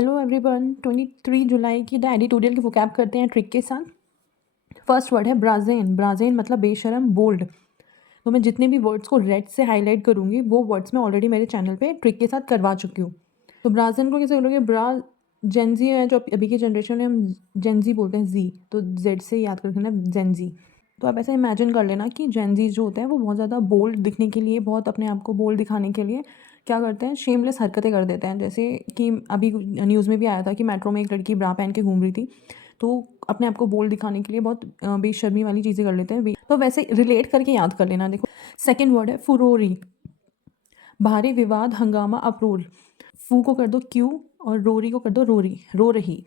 Hello everyone, 23 जुलाई की the editorial की vocab करते हैं ट्रिक के साथ। फर्स्ट वर्ड है ब्राज़ेन। ब्राज़ेन मतलब बेशरम, बोल्ड। तो मैं जितने भी वर्ड्स को रेड से हाईलाइट करूँगी वो वर्ड्स मैं ऑलरेडी मेरे चैनल पे ट्रिक के साथ करवा चुकी हूँ। तो ब्राज़ेन को कैसे करोगे? जेंजी है जो अभी की जनरेशन में हम जेंजी बोलते हैं, जी तो जेड से याद कर रखना, जेंजी। तो आप ऐसा इमेजिन कर लेना कि जेंजी जो होते हैं वो बहुत ज़्यादा बोल्ड दिखने के लिए, बहुत अपने आप को बोल्ड दिखाने के लिए क्या करते हैं, शेमलेस हरकतें कर देते हैं। जैसे कि अभी न्यूज़ में भी आया था कि मेट्रो में एक लड़की ब्रा पहन के घूम रही थी, तो अपने आप को बोल्ड दिखाने के लिए बहुत बेशर्मी वाली चीज़ें कर लेते हैं। तो वैसे रिलेट करके याद कर लेना। देखो, सेकेंड वर्ड है फुरोरी। भारी विवाद, हंगामा, अप्रोर। फू को कर दो क्यू और रोरी को कर दो रोरी, रो रही।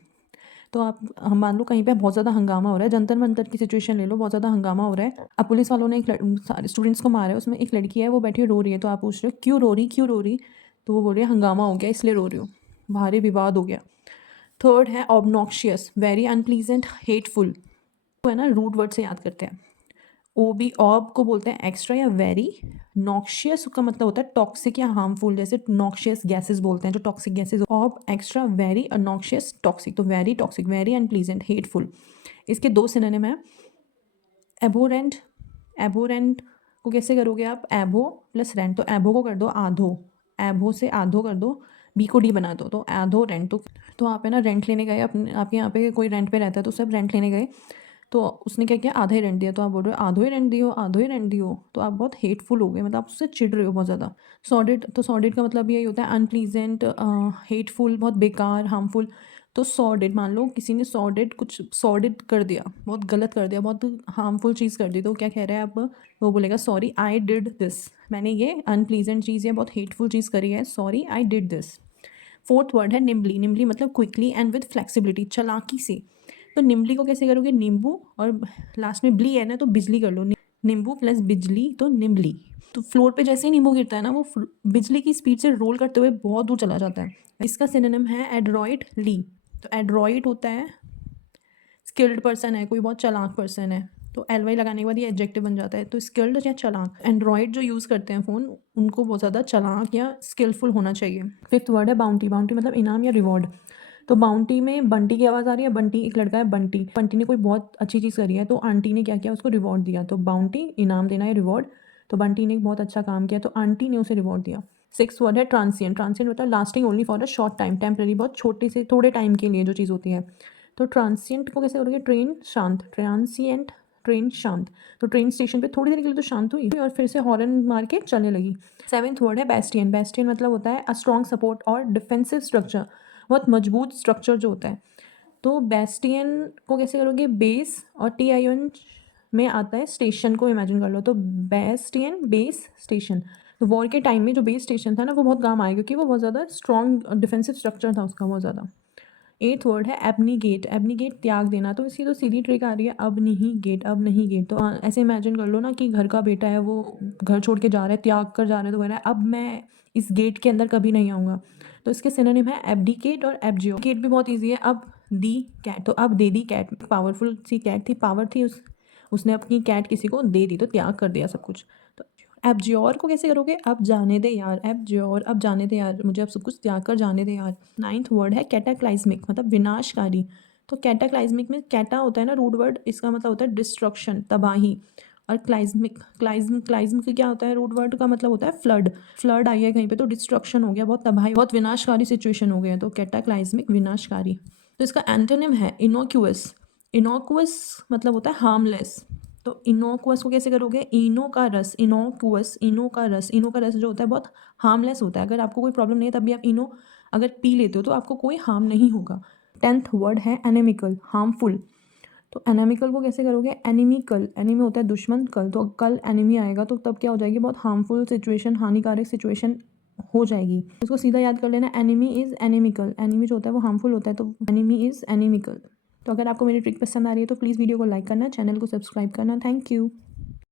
तो आप हम मान लो कहीं पे बहुत ज़्यादा हंगामा हो रहा है, जंतर मंतर की सिचुएशन ले लो, बहुत ज़्यादा हंगामा हो रहा है। अब पुलिस वालों ने सारे स्टूडेंट्स को मारा है, उसमें एक लड़की है वो बैठी रो रही है, तो आप पूछ रहे हो क्यों रो रही, क्यों रो रही? तो वो बोल रही है हंगामा हो गया इसलिए रो रही हूँ, भारी विवाद हो गया। थर्ड है ऑबनॉक्शियस, वेरी अनप्लीजेंट, हेटफुल। तो है ना, रूट वर्ड से याद करते हैं। ऑब को बोलते हैं एक्स्ट्रा या वेरी। नॉक्शियस का मतलब होता है टॉक्सिक या हार्मफुल, जैसे नॉक्शियस गैसेस बोलते हैं जो टॉक्सिक गैसेस। ऑब एक्स्ट्रा, वेरी और नॉक्शियस टॉक्सिक। तो very toxic, very unpleasant, hateful. इसके दो सिनोनिम है। एबोरेंट। एबोरेंट को कैसे करोगे आप? एबो प्लस रेंट, तो एबो को कर दो आधो, एबो से आधो कर दो, बी को डी बना दो, तो आधो रेंट। तो आप है ना रेंट लेने गए, अपने आपके यहाँ पे कोई रेंट पे रहता है तो सब रेंट लेने गए, तो उसने क्या किया, आधा ही रेंट दिया। तो आप बोल रहे हो आधो ही रेंट दियो, आधो ही रेंट दियो, तो आप बहुत हेटफुल हो गए, मतलब आप उससे चिढ़ रहे हो बहुत ज़्यादा। सॉर्डेड, तो सॉर्डेड का मतलब यही होता है अनप्लीजेंट, हेटफुल, बहुत बेकार, हार्मफुल। तो सॉर्डेड, मान लो किसी ने सॉर्डेड कुछ सॉर्डेड कर दिया, बहुत गलत कर दिया, बहुत हार्मफुल चीज़ कर दी, तो क्या कह रहा है अब? वो बोलेगा सॉरी आई डिड दिस, मैंने ये अनप्लीजेंट चीज़ या बहुत हेटफुल चीज़ करी है, sorry I did this. Fourth word है निम्बली। निम्बली मतलब क्विकली एंड विद फ्लेक्सिबिलिटी, चालाकी से। तो निम्बली को कैसे करोगे? नींबू और लास्ट में ब्ली है ना, तो बिजली कर लो। नींबू प्लस बिजली, तो निम्बली। तो फ्लोर पे जैसे ही नींबू गिरता है ना, वो बिजली की स्पीड से रोल करते हुए बहुत दूर चला जाता है। इसका सिनोनिम है एड्रॉइड ली। तो एड्रॉइड होता है स्किल्ड पर्सन है, कोई बहुत चालाक पर्सन है, तो एल वाई लगाने के बाद ये एडजेक्टिव बन जाता है। तो स्किल्ड या चालाक, एंड्रॉइड जो यूज़ करते हैं फ़ोन, उनको बहुत ज़्यादा चालाक या स्किलफुल होना चाहिए। फिफ्थ वर्ड है बाउंटी। बाउंटी मतलब इनाम या रिवॉर्ड। तो बाउंटी में बंटी की आवाज़ आ रही है। बंटी एक लड़का है, बंटी। बंटी ने कोई बहुत अच्छी चीज़ करी है, तो आंटी ने क्या किया, उसको रिवॉर्ड दिया। तो बाउंटी इनाम देना है, रिवॉर्ड। तो बंटी ने एक बहुत अच्छा काम किया, तो आंटी ने उसे रिवॉर्ड दिया। सिक्स वर्ड है ट्रांसिएंट। ट्रांसिएंट मतलब lasting only for a short time, temporary, बहुत छोटे से थोड़े टाइम के लिए जो चीज़ होती है। तो ट्रांसिएंट को कैसे करोगे? ट्रेन शांत, ट्रांसिएंट, ट्रेन शांत। तो ट्रेन स्टेशन पे थोड़ी देर के लिए तो शांत हुई और फिर से हॉर्न मार के चलने लगी। सेवेंथ वर्ड है बेस्टियन। बेस्टियन मतलब होता है अ स्ट्रॉन्ग सपोर्ट और डिफेंसिव स्ट्रक्चर, बहुत मजबूत स्ट्रक्चर जो होता है। तो बेस्टियन को कैसे करोगे? बेस और टी आई एन में आता है स्टेशन को इमेजिन कर लो, तो बेस्टियन, बेस, स्टेशन। तो वॉर के टाइम में जो बेस स्टेशन था ना, वो बहुत काम आया क्योंकि वो बहुत ज़्यादा स्ट्रॉन्ग डिफेंसिव स्ट्रक्चर था उसका, बहुत ज़्यादा। एथ वर्ड है एबनीगेट। एबनीगेट त्याग देना। तो इसकी तो सीधी ट्रिक आ रही है, अब नहीं गेट, अब नहीं गेट। तो ऐसे इमेजिन कर लो ना कि घर का बेटा है, वो घर छोड़ के जा रहा है, त्याग कर जा रहा है, तो कह रहा है अब मैं इस गेट के अंदर कभी नहीं आऊँगा। तो इसके सिनोनिम है एब्डिकेट और एब्जियो। गेट भी बहुत ईजी है। अब दी कैट, तो अब दे दी कैट, पावरफुल सी कैट थी, पावर थी, उसने अपनी कैट किसी को दे दी, तो त्याग कर दिया सब कुछ। तो एब्ज्योर को कैसे करोगे? अब जाने दे यार, एब्ज्योर, अब जाने दे यार, मुझे अब सब कुछ त्याग कर जाने दे यार। नाइन्थ वर्ड है कैटाक्लाइज्मिक, मतलब विनाशकारी। तो कैटाक्लाइज्मिक में कैटा होता है ना रूट वर्ड, इसका मतलब होता है डिस्ट्रक्शन, तबाही। और क्लाइज्मिक, क्लाइज्म की क्या होता है? रूट वर्ड का मतलब होता है फ्लड। फ्लड आई है कहीं पे तो डिस्ट्रक्शन हो गया, बहुत तबाही, बहुत विनाशकारी सिचुएशन हो गया, तो कैटाक्लाइज्मिक, विनाशकारी। तो इसका एंटोनिम है इनोक्यूअस। इनोक्यूअस मतलब होता है हार्मलेस। तो इनोक्वस को कैसे करोगे? इनो का रस, इनोक्वस, इनो का रस। इनो का रस जो होता है बहुत हार्मलेस होता है, अगर आपको कोई प्रॉब्लम नहीं है तब भी आप इनो अगर पी लेते हो तो आपको कोई हार्म नहीं होगा। टेंथ वर्ड है एनेमिकल, हार्मफुल। तो एनेमिकल को कैसे करोगे? एनिमिकल, एनिमी होता है दुश्मन, कल, तो कल एनिमी आएगा तो तब क्या हो जाएगी? बहुत हार्मफुल सिचुएशन, हानिकारक सिचुएशन हो जाएगी। इसको सीधा याद कर लेना, एनिमी इज एनिमिकल। एनिमी जो होता है वो हार्मफुल होता है, तो एनिमी इज एनिमिकल। तो अगर आपको मेरी ट्रिक पसंद आ रही है तो प्लीज़ वीडियो को लाइक करना, चैनल को सब्सक्राइब करना। Thank you.